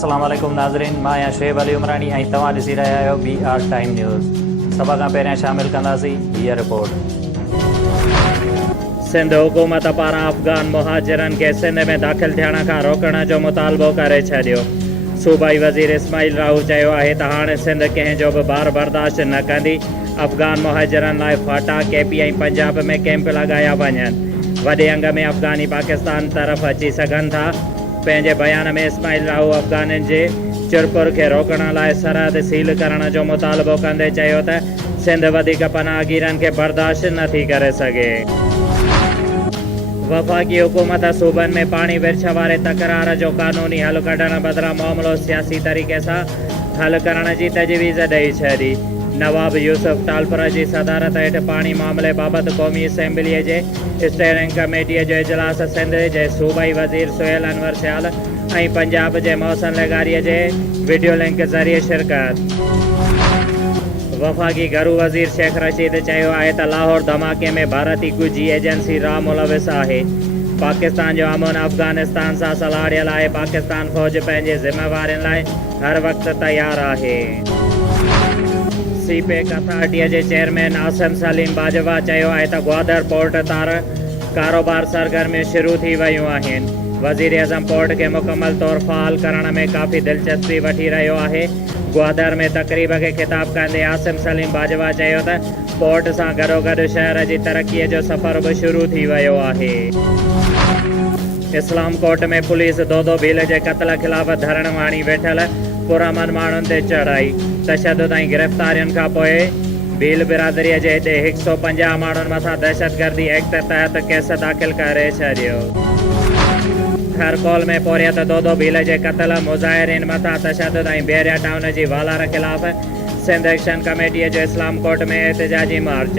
अस्सलाम वालेकुम नाज़रीन, मां आहियां शुएब अली उमरानी ऐं तव्हां ॾिसी रहिया आहियो BR टाइम न्यूज़। सभ खां पहिरियां शामिल कंदासीं हीअ रिपोर्ट। सिंध हुकूमत पारां अफ़गान मुहाजिरनि खे सिंध में दाख़िल थियण खां रोकण जो मुतालबो करे छॾियो। सूबाई वज़ीर इस्माइल राहू चयो आहे त हाणे सिंध कंहिंजो बि बार बर्दाश्त न कंदी। अफ़गान मुहाजिरनि लाइ फाटा, केपी ऐं पंजाब में कैंप लॻाया वञनि। वॾे अंग में अफ़गानी पाकिस्तान तरफ़ अची सघनि था। पंहिंजे बयान में इस्माइल राहू अफ़गाननि जे चुरपुर खे रोकण लाइ सरहद सील करण जो मुतालबो कंदे चयो त सिंध वधीक पनाहगीरनि खे बर्दाश्त नथी करे सघे। वफ़ाक़ी हुकूमत सूबनि में पाणी विर्छ वारे तकरार जो क़ानूनी हल कढण बदिरां मामिलो सियासी तरीक़े सां हल करण जी तजवीज़ ॾेई छॾी। नवाब यूसुफ टालपुर जी सदारत हेठि पाणी मामले बाबति क़ौमी असेंबलीअ जे स्टेयरिंग कमेटीअ जो इजलास सिंध जे सूबाई वज़ीर सुहेल अनवर सियाल ऐं पंजाब जे मोहसिन लेगारीअ जे वीडियो लिंक ज़रिए शिरकत। वफ़ाक़ी घरू वज़ीर शेख रशीद चयो आहे त लाहौर धमाके में भारती ॻुझी एजेंसी राह मुलविस आहे। पाकिस्तान जो अमन अफ़गानिस्तान सां सलाहियल आहे। पाकिस्तान फ़ौज पंहिंजे ज़िम्मेवारियुनि लाइ हर वक़्तु तयारु आहे। सीपेक अथॉरिटीअ जे चेयरमैन आसिम सलीम बाजवा चयो आहे त ग्वादर पोर्ट तार कारोबार सरगर्मियूं शुरू थी वियूं आहिनि। वज़ीर अज़म पोर्ट खे मुकमल तौरु फ़ाल करण में काफ़ी दिलचस्पी वठी रहियो आहे। ग्वादर में तक़रीब खे ख़िताब कंदे आसिम सलीम बाजवा चयो त पोर्ट सां गॾोगॾु शहर जी तरक़ीअ जो सफ़र बि शुरू थी वियो आहे। इस्लाम कोट में पुलिस दोदो भील जे क़त्ल ख़िलाफ़ धरण वाणी वेठल पुरअमन माण्हुनि ते चढ़ाई तशदुद ऐं गिरफ़्तारियुनि खां पोइ भील बिरादरीअ जे हिते 150 माण्हुनि मथां दहशतगर्दी एक्ट तहत केस दाख़िल करे छॾियो। खरकौल में पोरियत दोदो भील जे क़त्ल, मुज़ाहिरीन मथां तशदुद ऐं बेरिया टाउन जी वालार ख़िलाफ़ सिंध एक्शन कमेटीअ जो इस्लाम कोट में एहतजाजी मार्च।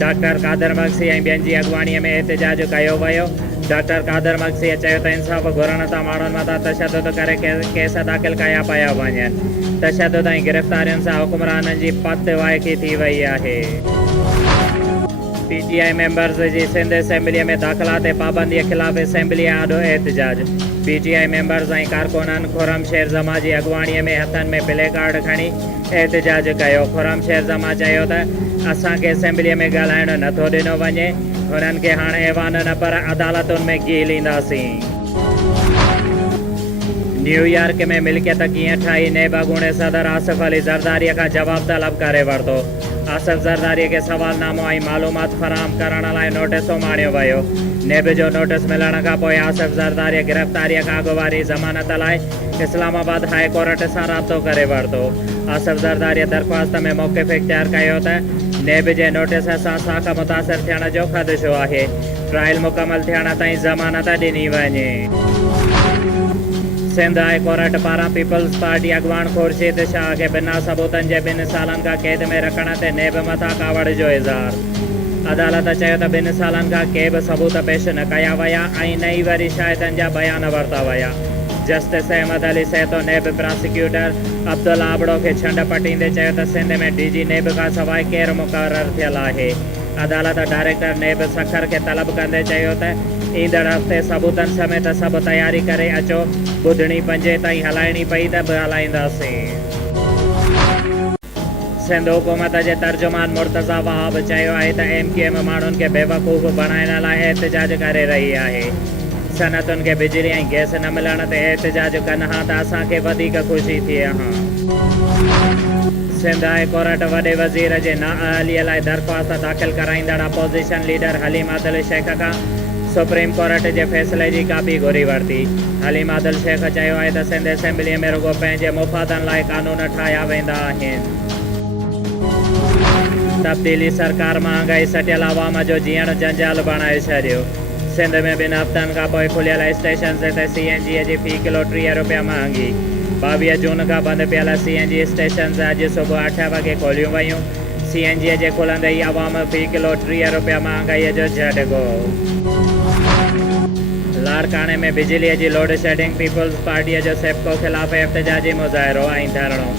डॉक्टर कादर मक्सी ऐं ॿियनि जी अॻुवाणीअ में एहतजाज कयो वियो। डॉक्टर कादर मक्सीअ चयो त इंसाफ़ घुरण था माण्हुनि मथां तशदुद करे केस दाख़िल कया पिया वञनि। तशदुद ऐं गिरफ़्तारियुनि सां हुकुमराननि जी पत वाइकी थी वई आहे। PTI मेंबर्स जी सिंध असेंबलीअ में दाख़िला ते पाबंदीअ ख़िलाफ़ असेंबलीअ आॾो एहतजाज। PTI मेंबर्स ऐं कारकुननि खुर्रमशेर ज़मा जी अॻुवाणीअ में हथनि में प्ले कार्ड खणी एहतजाज कयो। खुर्रमशेर ज़मा चयो त असांखे असेंबलीअ में ॻाल्हाइणु नथो ॾिनो वञे। हुननि खे हाणे ऐवान न पर अदालतुनि में ॻीलींदासीं। न्यूयॉर्क में मिल्कियत कीअं ठाही, नेब अॻूणे सदर आसिफ अली ज़रदारीअ खां जवाब तलब करे वरितो। आसिफ ज़रदारीअ खे सवालनामो ऐं मालूमात फ़राहम करण लाइ नोटिसो माणियो वियो। नेब जो नोटिस मिलण खां पोइ आसिफ ज़रदारीअ गिरफ़्तारीअ खां अॻु वारी ज़मानत लाइ इस्लामाबाद हाई कोर्ट सां राब्तो करे वरितो। आसिफ ज़रदारीअ दरख़्वास्त में मौक़िफ़ इख़्तियार कयो त नेब जे नोटिस सां साख मुतासिर थियण जो ख़दशो आहे। ट्रायल मुकमल थियण ताईं ज़मानत ॾिनी वञे। सिंध हाई कोर्ट पारां पीपल्स पार्टी अॻवान खुर्शीद शाह खे बिना सबूतनि जे 2 सालनि खां क़ैद में रखण ते नेब मथां कावड़ जो इज़हार। अदालत चयो त 2 सालनि खां के बि सबूत पेश न कया विया ऐं न ई वरी शाहिदनि जा बयान वरिता विया। जस्टिस अहमद अली सैतो नेब प्रोसिक्यूटर अब्दुल आबड़ो खे छंड पटींदे चयो त सिंध में DG नेब खां सवाइ केरु मुक़ररु थियल आहे। अदालत डायरेक्टर नेब सखर खे तलब कंदे चयो त ईंदड़ हफ़्ते सबूतनि समेत सभु तयारी करे अचो। ॿुधणी 5 ताईं हलाइणी पई त बि हलाईंदासीं। सिंध हुकूमत जे तर्जुमान मुर्तज़ा वहाब चयो आहे त MQM माण्हुनि खे बेवकूफ़ बणाइण लाइ एहतजाज करे रही आहे। सनतुनि खे बिजली ऐं गैस न मिलण ते एहतजाज कनि हा त असांखे वधीक ख़ुशी थिए हा। सिंध हाई कोर्ट वॾे वज़ीर जे नाअहलीअ लाइ दरख़्वास्त दाख़िल कराईंदड़ अपोज़िशन लीडर हलीम आदिल शेख खां सुप्रीम कोर्ट जे फ़ैसिले जी कापी घुरी वरिती। हलीम आदिल शेख चयो आहे त सिंध असेंबलीअ में रुॻो पंहिंजे मुफ़ादनि लाइ क़ानून ठाहिया वेंदा आहिनि। तब्दीली सरकार महांगाई सटियल आवाम जो जीअण जंजाल बणाए छॾियो। सिंध में 2 हफ़्तनि खां पोइ खुलियल स्टेशन ते CNG जी फ़ी किलो 30 रुपया महांगी। 22 जून खां बंदि पियल CNG स्टेशन अॼु सुबुह 8 वॻे खोलियूं वयूं। CNG जे खुलंदे ई आवाम फ़ी किलो 30 रुपया महांगाईअ जो झटको। लाड़काने में बिजलीअ जी लोड शेडिंग। पीपल्स पार्टीअ जो सेप्को ख़िलाफ़ एहतजाजी मुज़ाहिरो ऐं धरणो।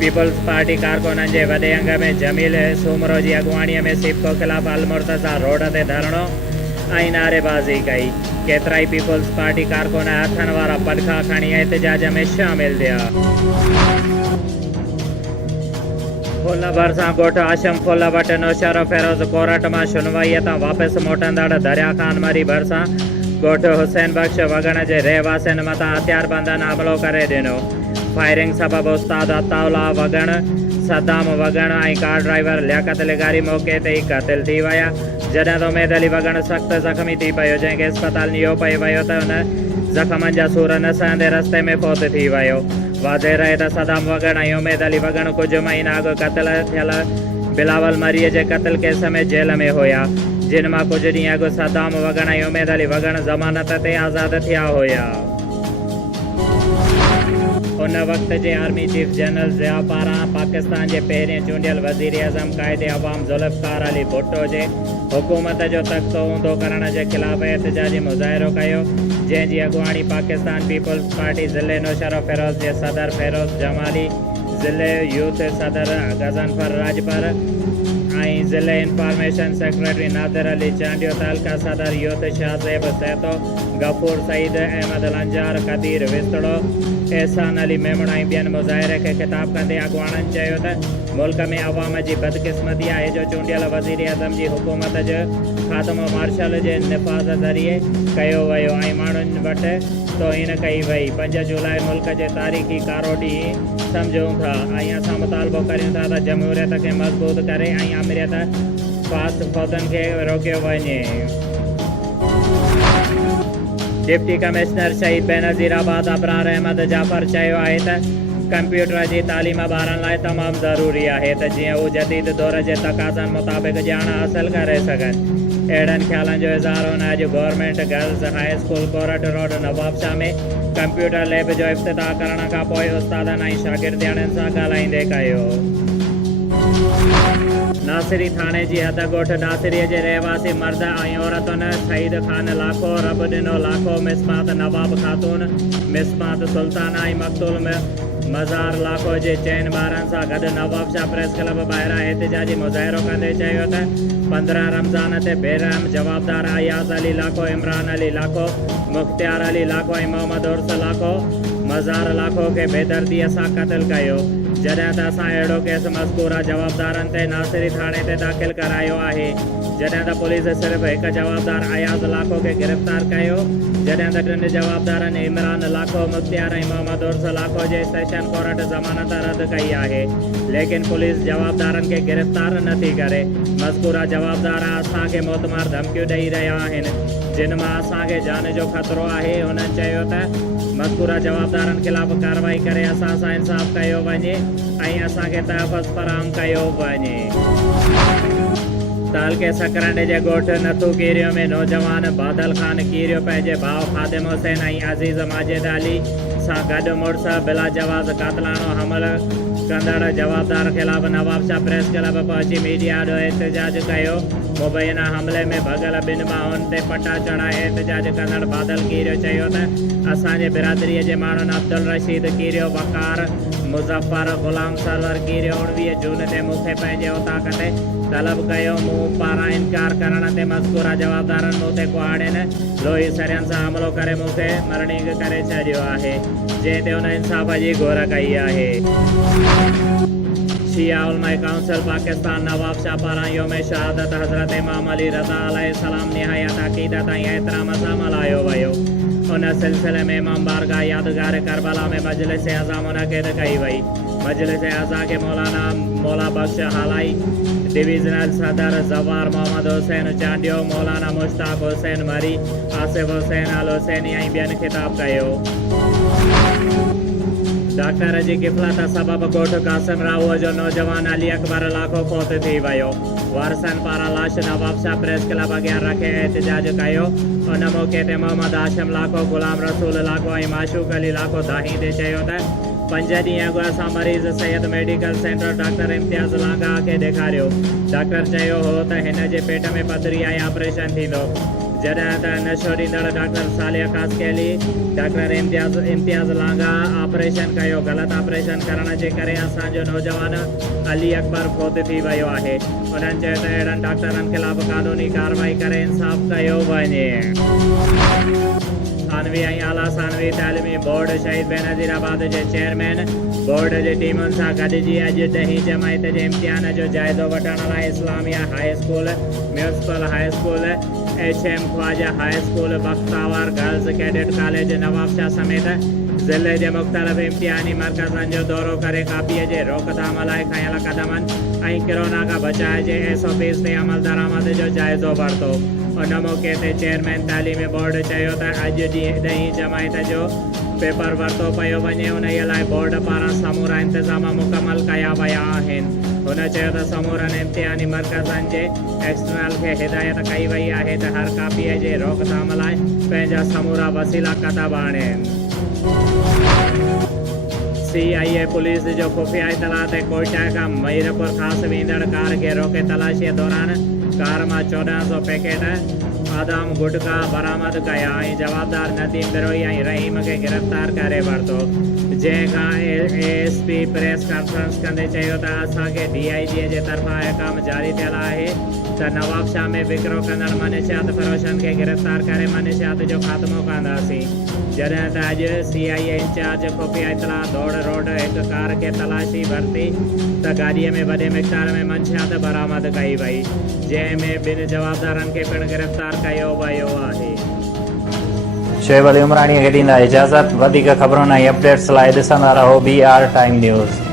पीपल्स पार्टी कारकुननि जे वॾे अंग में जमील सूमरो जी अॻुवाणीअ में सेप्को ख़िलाफ़ अलमुर्तज़ा रोड ते धरणो ऐं नारेबाज़ी कई। केतराई पीपल्स पार्टी कारकुन हथन वारा पलखा खणी एहतजाज में शामिल थिया। फुल भरसां ॻोठ आशम फुल वटि नौशर फेरोज़ कोर्ट मां सुनवाईअ तां वापसि मोटंदड़ दरिया खान मरी भरसां ॻोठ हुसैन बख्श वगण जे रहवासियुनि मथां हथियारबंदनि हमलो करे ॾिनो। फायरिंग सबबि उस्ताद अताउल्ला वगण, सद्दाम वगण ऐं कार ड्राइवर लियाकत लिगारी मौक़े ते ई क़तल थी विया, जॾहिं त उमेद अली वगण सख़्तु ज़ख़्मी थी पियो, जंहिंखे इस्पताल नियो पियो वियो त हुन ज़ख़्मनि जा सूर न सहंदे रस्ते में फ़ौत थी वियो। वाज़े रहे त सद्दाम वगण ऐं उमेद अली वगण कुझु महीना अॻु क़तल थियल बिलावल मरीअ जे क़तल केस में जेल में हुया, जिन मां कुझु ॾींहं अॻु सद्दाम वगण ऐं उमेद अली वगण ज़मानत ते आज़ादु थिया हुया। उन वक़्त जे आर्मी चीफ जनरल ज़िया पारां पाकिस्तान जे पहिरें चूंडियल वज़ीर अज़म क़ाइदे अवाम ज़ुल्फ़िकार अली भुट्टो जे हुकूमत जो तख़्तो ऊंधो करण जे ख़िलाफ़ एहतजाजी मुज़ाहिरो कयो, जंहिंजी अॻुवाणी पाकिस्तान पीपल्स पार्टी ज़िले नौशर फेरोज़ जे सदर फेरोज़ जमाली, ज़िले यूथ सदर गज़नफर राजपर ऐं ज़िले इंफॉर्मेशन सेक्रेटरी नादिर अली चांडियो, तालका सदर यूथ शाहज़ेब सेतो, गफ़ूर सईद, अहमद लंजार, कदीर विस्तड़ो, एहसान अली मेमण ऐं ॿियनि मुज़ाहिरे खे ख़िताब कंदे अॻुवाणनि चयो त मुल्क में अवाम जी बदकिस्मती आहे जो चूंडियल वज़ीर अज़म जी हुकूमत जो ख़ात्मो मार्शल जे निफ़ाज़ ज़रिए कयो वियो ऐं माण्हुनि वटि तौहीन कई वई। 5 जुलाई मुल्क जे तारीख़ी कारो ॾींहुं सम्झूं था ऐं असां मुतालबो करियूं था त जमहूरियत खे मज़बूत करे ऐं अमरीत फास्ट फौजनि खे रोकियो वञे। डिप्टी कमिश्नर शहीद बेनज़ीराबाद अबरार अहमद जाफ़र चयो आहे त कंप्यूटर जी तालीम ॿारनि लाइ तमामु ज़रूरी आहे त जीअं उहे जदीद दौर जे तक़ाज़नि मुताबिक़ ॼाण हासिलु करे सघनि। अहिड़नि ख़्यालनि जो इज़हार हुन अॼु गवर्नमेंट गर्ल्स हाई स्कूल कोरट रोड नवाबशाह में कंप्यूटर लैब जो इफ़्तिताह करण खां पोइ उस्तादनि ऐं शागिर्दियाणियुनि सां ॻाल्हाईंदे कयो। नासिरी थाणे जी हद ॻोठ नासिरीअ जे रहवासी मर्द ऐं औरतुनि सईद खान लाखो, रब ॾिनो लाखो, मिसमात नवाब ख़ातून, मिसमात सुल्ताना ऐं मक़तूल मज़ार लाखो जे 4 ॿारनि सां गॾु नवाबशाह प्रेस क्लब ॿाहिरां एहतजाजी मुज़ाहिरो कंदे चयो त 15 रमज़ान ते बेरहम जवाबदार अयाज़ अली लाखो, इमरान अली लाखो, मुख्तियार अली लाखो ऐं मोहम्मद उर्स लाखो मज़ार लाखो खे बेदर्दीअ सां क़तल कयो, जॾहिं त असां अहिड़ो केस मज़कूरा जवाबदारनि ते नासिरी थाणे ते दाख़िल करायो आहे, जॾहिं त पुलिस सिर्फ़ु हिकु जवाबदार अयाज़ लाखो खे गिरफ़्तार कयो, जॾहिं त 2 जवाबदारनि इमरान लाखो, मुख्तियार ऐं मोहम्मद उर्स लाखो जे सेशन कोर्ट ज़मानत रद्द कई आहे, लेकिन पुलिस जवाबदारनि खे गिरफ़्तार नथी करे। मज़कूरा जवाबदार असांखे मोतमार धमकियूं ॾेई रहिया आहिनि, जिन मां असांखे जान जो ख़तरो आहे। हुननि चयो त मज़कूरा जवाबदारनि ख़िलाफ़ कार्रवाई करे असां सां इंसाफ़ कयो वञे ऐं असांखे तहफ़्फ़ुज़ फ़राहम कयो वञे। तालके सकरंड जे ॻोठ नथू कीरियो में नौजवान बादल ख़ान कीरियो पंहिंजे भाउ ख़ादिम हुसैन ऐं अज़ीज़ माजिद अली सां गॾु मुड़ुस बिला जवाज़ कातलाणो हमलो कंदड़ जवाबदार ख़िलाफ़ नवाबशाह प्रेस क्लब पहुची मीडिया ॾो एहतजाज कयो। मुबैना हमले में भॻल 2 माण्हुनि ते पटा चढ़ाए एहतजाज कंदड़ बादल कीरियो चयो त असांजे बिरादरीअ जे माण्हुनि अब्दुल रशीद कीरियो, वक़ार मुज़फ़र, ग़ुलाम सरवर कीरियो 19 जून ते मूंखे पंहिंजे उताक ते तलब कयो। मूं पारां इनकार करण ते मज़कूरा जवाबदारनि मूं ते कुहाड़ियुनि लोही सरियनि सां हमलो करे मूंखे मरणींग करे छॾियो आहे, जंहिं ते हुन इंसाफ़ जी घुर कई आहे। शिया उलमा काउंसिल पाकिस्तान नवाबशाह पारां योम शहादत हज़रत इमाम अली रज़ा अलैहिस्सलाम निहायत अक़ीदत ऐं एहतराम सां मल्हायो वियो। उन सिलसिले में इमाम बारगाह यादगार करबला में मजलिस अज़ा मुनक़िद कई वई। मजलिस अज़ा के मौला बख्श हालाई, डिवीज़नल सदर जवार मोहम्मद हुसैन चांडियो, मौलाना मुश्ताक हुसैन मरी, आसिफ हुसैन अल हुसैनी ऐं ॿियनि ख़िताब कयो। डॉक्टर जी गिफ़लत सबबि ॻोठ कासिम राव जो नौजवान अली अकबर लाखो फ़ौत थी वियो। वारसनि पारां लाश नवाबशाह प्रेस क्लब अॻियां रखे एहतजाज कयो। उन मौक़े ते मोहम्मद हाशिम लाखो, ग़ुलाम रसूल लाखो ऐं माशूक अली लाखो दाहींदे चयो त 5 ॾींहं अॻु असां मरीज़ सैयद मेडिकल सेंटर डॉक्टर इम्तियाज़ लांगा खे ॾेखारियो। डॉक्टर चयो हो त हिन जे पेट में पथरी ऐं ऑपरेशन थींदो। जॾहिं त नशो ॾींदड़ डॉक्टर सालिया कासकेली डॉक्टर इम्तियाज़ लांगा ऑपरेशन कयो ग़लति ऑपरेशन करण जे करे असांजो नौजवान अली अकबर फौत थी वियो आहे। उन्हनि चयो त अहिड़नि डॉक्टरनि ख़िलाफ़ कानूनी कार्रवाई करे इंसाफ़ कयो वञे। थानवी ऐं आला सानवी तालीमी बोर्ड शहीद बेनज़ीराबाद जे चेयरमैन बोर्ड जे टीमुनि सां गॾिजी अॼु 10हीं जमायत जे इम्तिहान जो जाइज़ो वठण लाइ Islamia high school, municipal high school, HM Khawaja high school, Bakhtawar girls cadet college Nawabshah समेत ज़िले जे मुख़्तलिफ़ इम्तिहानी मर्कज़नि जो दौरो करे कापीअ जे रोकथाम लाइ खयल क़दमनि ऐं कोरोना खां बचाव जे SOPs ते अमल दरामद जो जाइज़ो वरितो। उन मौक़े ते चेयरमैन तालीमी बोर्ड चयो त अॼु 10हीं जमायत जो पेपर वरितो पियो वञे। उन लाइ बोर्ड पारां समूरा इंतज़ाम मुकमल कया विया आहिनि। हुन चयो त समूरनि इम्तिहानी मर्कज़नि जे एक्सटर्नल खे हिदायत कई वई आहे त हर कापीअ जे रोकथाम लाइ पंहिंजा समूरा वसीला क़दम आणनि। CIA पुलिस जो खुफ़िया इतला ते कोयटा खां मीरपुर ख़ासि वेंदड़ कार खे रोके तलाशीअ दौरान कार मां 1400 पैकेट आदाम गुटखा बरामद कया ऐं जवाबदार नदीम बिरोई ऐं रहीम खे गिरफ़्तार करे वरितो। जंहिंखां ASP प्रेस कॉन्फ्रेंस कंदे चयो त असांखे DIG जे तरफ़ां अहकाम जारी थियल आहे त नवाबशाह में विकिरो कंदड़ मनशियात फ़रोशनि खे गिरफ़्तार करे मनशियात जो ख़ात्मो कंदासीं। जॾहिं त अॼु CIA इंचार्ज खुफ़िया इतला दौड़ रोड हिकु कार खे तलाशी वरिती त गाॾीअ में वॾे मिक़दार में मनशियात बरामद कई वई, जंहिं में 2 जवाबदारनि खे पिणु गिरफ़्तार कयो वियो आहे। शोएब अली उमराणी खे ॾींदा इजाज़त। वधीक ख़बरुनि ऐं अपडेट्स लाइ ॾिसंदा रहो BR टाइम न्यूज़।